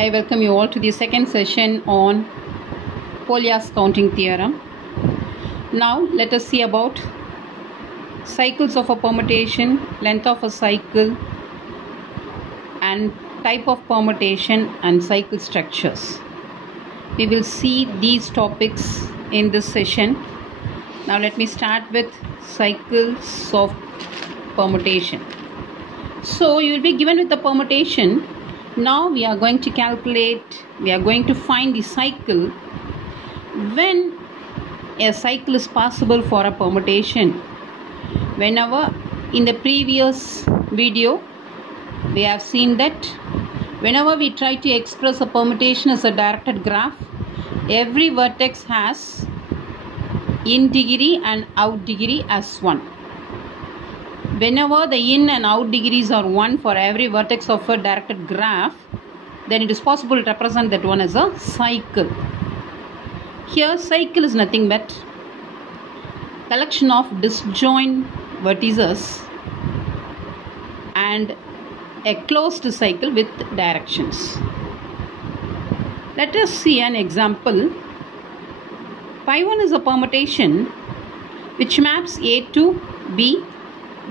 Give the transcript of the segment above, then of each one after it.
I welcome you all to the second session on Polya's counting theorem. Now let us see about cycles of a permutation, length of a cycle, and type of permutation and cycle structures. We will see these topics in this session. Now let me start with cycles of permutation. So you will be given with the permutation. Now we are going to find the cycle when a cycle is possible for a permutation. Whenever in the previous video we have seen that whenever we try to express a permutation as a directed graph, every vertex has in degree and out degree as 1. Whenever the in and out degrees are 1 for every vertex of a directed graph, then it is possible to represent that one as a cycle. Here cycle is nothing but collection of disjoint vertices and a closed cycle with directions. Let us see an example. Pi1 is a permutation which maps A to B,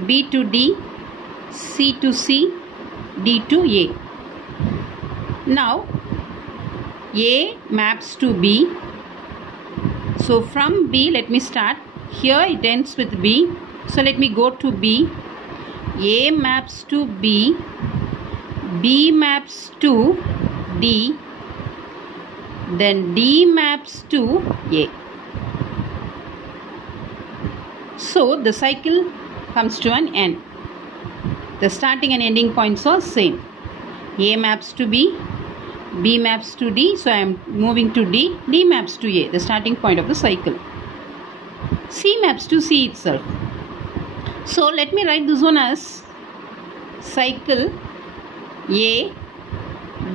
B to D, C to C, D to A. Now A maps to B. So from B, let me start. Here it ends with B. So let me go to B. A maps to B. B maps to D. Then D maps to A. So the cycle comes to an end. The starting and ending points are same. A maps to B, B maps to D, so I am moving to D, D maps to A, the starting point of the cycle. C maps to C itself. So let me write this one as cycle A,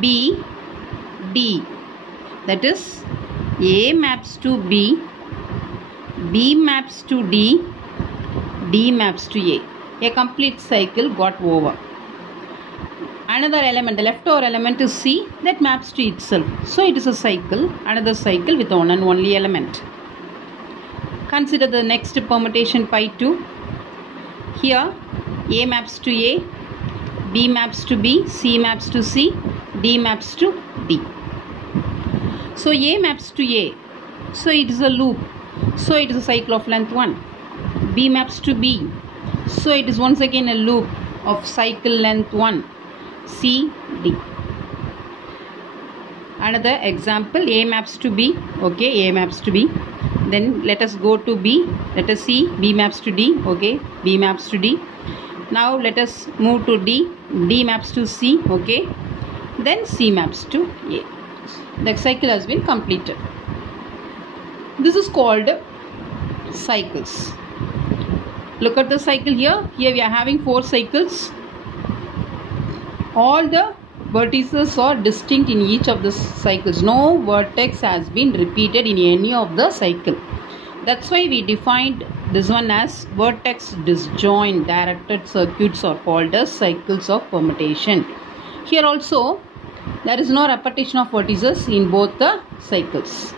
B, D. That is A maps to B, B maps to D, D maps to A. A complete cycle got over. Another element, the leftover element is C, that maps to itself. So it is a cycle, another cycle with one and only element. Consider the next permutation pi2. Here A maps to A, B maps to B, C maps to C, D maps to D. So A maps to A. So it is a loop. So it is a cycle of length 1. B maps to B. So it is once again a loop of cycle length 1. C, D. Another example, A maps to B. Okay, A maps to B. Then let us go to B. Let us see B maps to D. Okay, B maps to D. Now let us move to D. D maps to C. Okay. Then C maps to A. The cycle has been completed. This is called cycles. Look at the cycle here. Here we are having 4 cycles. All the vertices are distinct in each of the cycles. No vertex has been repeated in any of the cycle. That's why we defined this one as vertex disjoint directed circuits are called as cycles of permutation. Here also there is no repetition of vertices in both the cycles.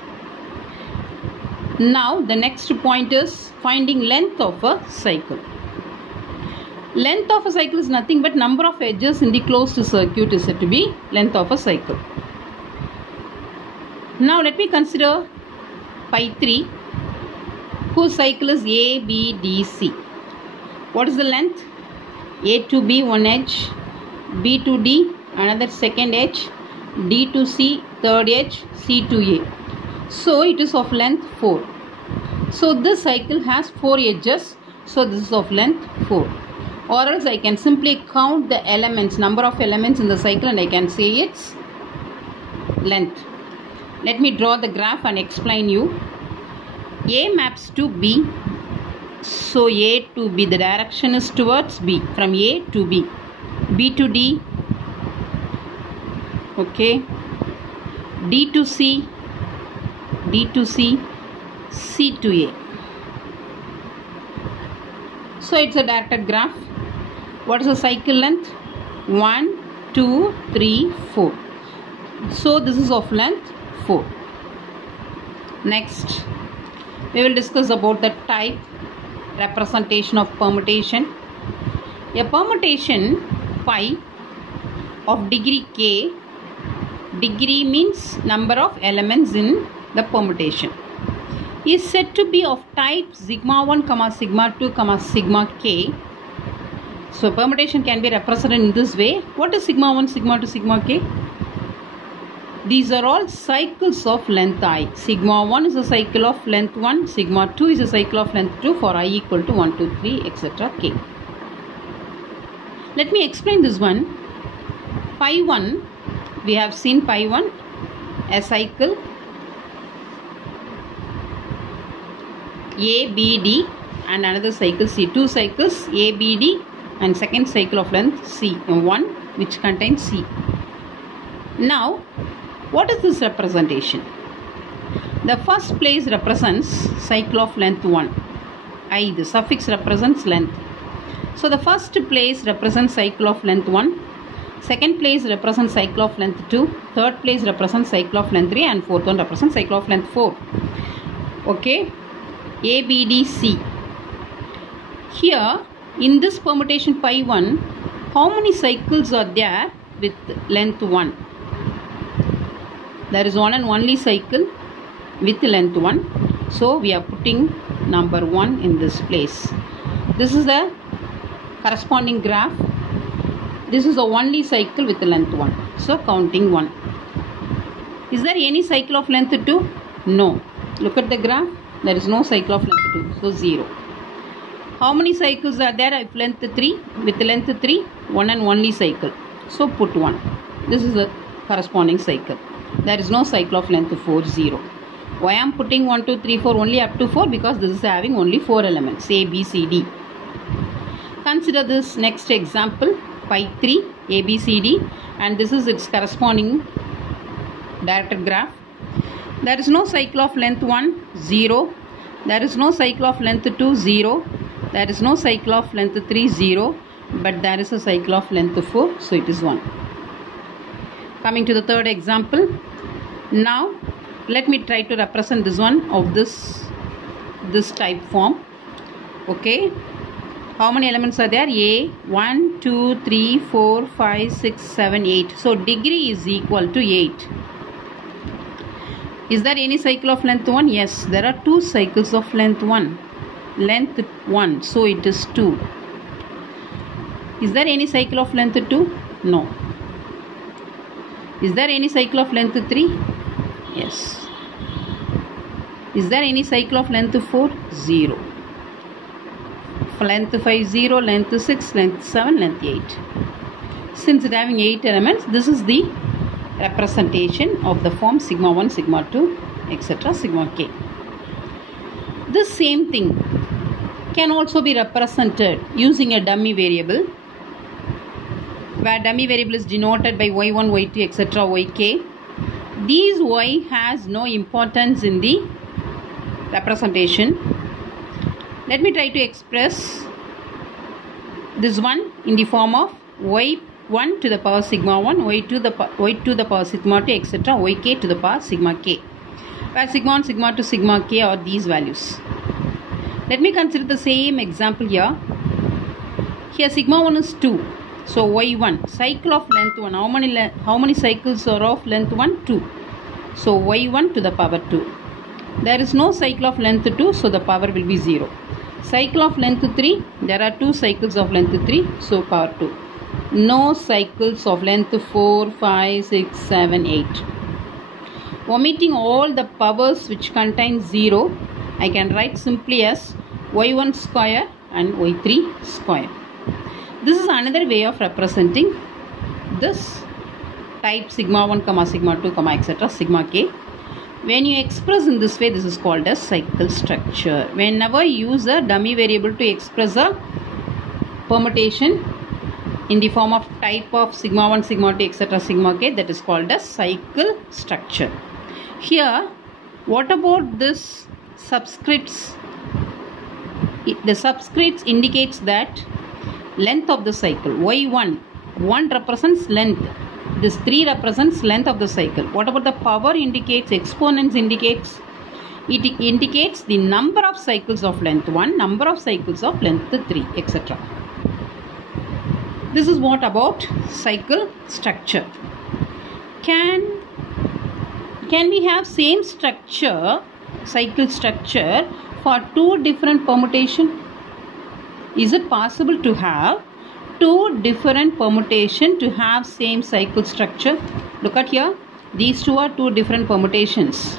Now the next point is finding length of a cycle. Length of a cycle is nothing but number of edges in the closed circuit is said to be length of a cycle. Now let me consider pi3 whose cycle is A, B, D, C. What is the length? A to B one edge, B to D another second edge, D to C third edge, C to A. So it is of length 4. So this cycle has 4 edges. So this is of length 4. Or else I can simply count the elements, number of elements in the cycle, and I can say its length. Let me draw the graph and explain you. A maps to B. So A to B, the direction is towards B, from A to B. B to D. Okay. D to C. D to C. C to A. So it's a directed graph. What is the cycle length? 1, 2, 3, 4. So this is of length 4. Next, we will discuss about the type representation of permutation. A permutation pi of degree k, degree means number of elements in the permutation, is said to be of type sigma 1, sigma 2, sigma k. So permutation can be represented in this way. What is sigma 1, sigma 2, sigma k? These are all cycles of length I. Sigma 1 is a cycle of length 1, sigma 2 is a cycle of length 2 for I equal to 1, 2, 3, etc. k. Let me explain this one. Pi 1, we have seen pi 1, a cycle A, B, D and another cycle C. Two cycles A, B, D and second cycle of length C, 1 which contains C. Now, what is this representation? The first place represents cycle of length 1. I, the suffix represents length. So the first place represents cycle of length 1. Second place represents cycle of length 2. Third place represents cycle of length 3 and fourth one represents cycle of length 4. Okay. A, B, D, C. Here in this permutation pi 1, how many cycles are there with length 1? There is one and only cycle with length 1. So we are putting number 1 in this place. This is the corresponding graph. This is the only cycle with length 1. So counting 1. Is there any cycle of length 2? No. Look at the graph. There is no cycle of length 2. So 0. How many cycles are there if length 3? With length 3, one and only cycle. So put 1. This is the corresponding cycle. There is no cycle of length 4, 0. Why I am putting 1, 2, 3, 4 only up to 4? Because this is having only 4 elements. A, B, C, D. Consider this next example. Pi 3, A, B, C, D. And this is its corresponding directed graph. There is no cycle of length 1, 0. There is no cycle of length 2, 0. There is no cycle of length 3, 0. But there is a cycle of length 4. So it is 1. Coming to the third example. Now let me try to represent this one of this type form. Okay. How many elements are there? A, 1, 2, 3, 4, 5, 6, 7, 8. So degree is equal to 8. Is there any cycle of length 1? Yes, there are 2 cycles of length 1. Length 1, so it is 2. Is there any cycle of length 2? No. Is there any cycle of length 3? Yes. Is there any cycle of length 4? 0. Length 5, 0, length 6, length 7, length 8. Since it having 8 elements, this is the representation of the form sigma 1, sigma 2, etc. sigma k. This same thing can also be represented using a dummy variable, where dummy variable is denoted by y1, y2, etc. yk. These y has no importance in the representation. Let me try to express this one in the form of y1 to the power sigma 1, y2 to the power sigma 2, etc. yk to the power sigma k, where sigma 1, sigma 2, sigma k are these values. Let me consider the same example here. Here sigma 1 is 2. So y1, cycle of length 1. How many cycles are of length 1? 2. So y1 to the power 2. There is no cycle of length 2, so the power will be 0. Cycle of length 3. There are 2 cycles of length 3, so power 2. No cycles of length 4, 5, 6, 7, 8. Omitting all the powers which contain 0, I can write simply as y1 square and y3 square. This is another way of representing this type sigma 1, sigma 2, etc. sigma k. When you express in this way, this is called as cycle structure. Whenever you use a dummy variable to express a permutation in the form of type of sigma 1, sigma 2, etc. sigma k, that is called as cycle structure. Here, what about this subscripts? The subscripts indicates that length of the cycle. y1, 1 represents length. This 3 represents length of the cycle. What about the power indicates, exponents indicates? It indicates the number of cycles of length 1, number of cycles of length 3, etc. This is what about cycle structure. Can we have same structure, cycle structure, for 2 different permutation? Is it possible to have 2 different permutation to have same cycle structure? Look at here. These 2 are 2 different permutations.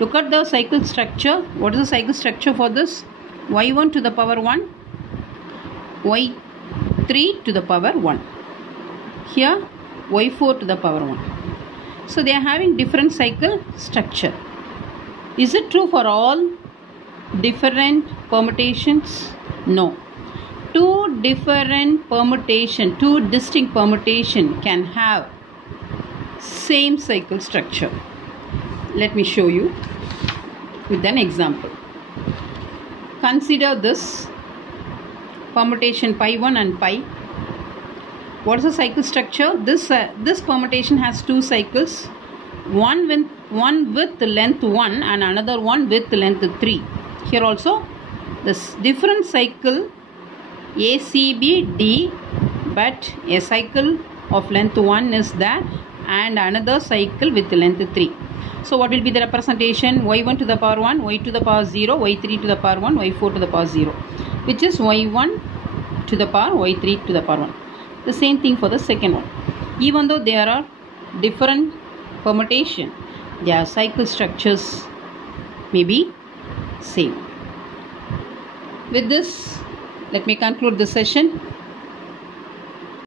Look at the cycle structure. What is the cycle structure for this? y1 to the power 1, y3 to the power 1. Here y4 to the power 1. So they are having different cycle structure. Is it true for all different permutations? No. 2 different permutation, 2 distinct permutation can have same cycle structure. Let me show you with an example. Consider this permutation pi 1 and pi. What is the cycle structure? This permutation has 2 cycles. One with length 1 and another one with length 3. Here also this different cycle ACBD, but a cycle of length 1 is there and another cycle with length 3. So what will be the representation? y1 to the power 1, y2 to the power 0, y3 to the power 1, y4 to the power 0, which is y1 to the power, y3 to the power 1. The same thing for the second one. Even though there are different permutation, their cycle structures may be same. With this, let me conclude this session.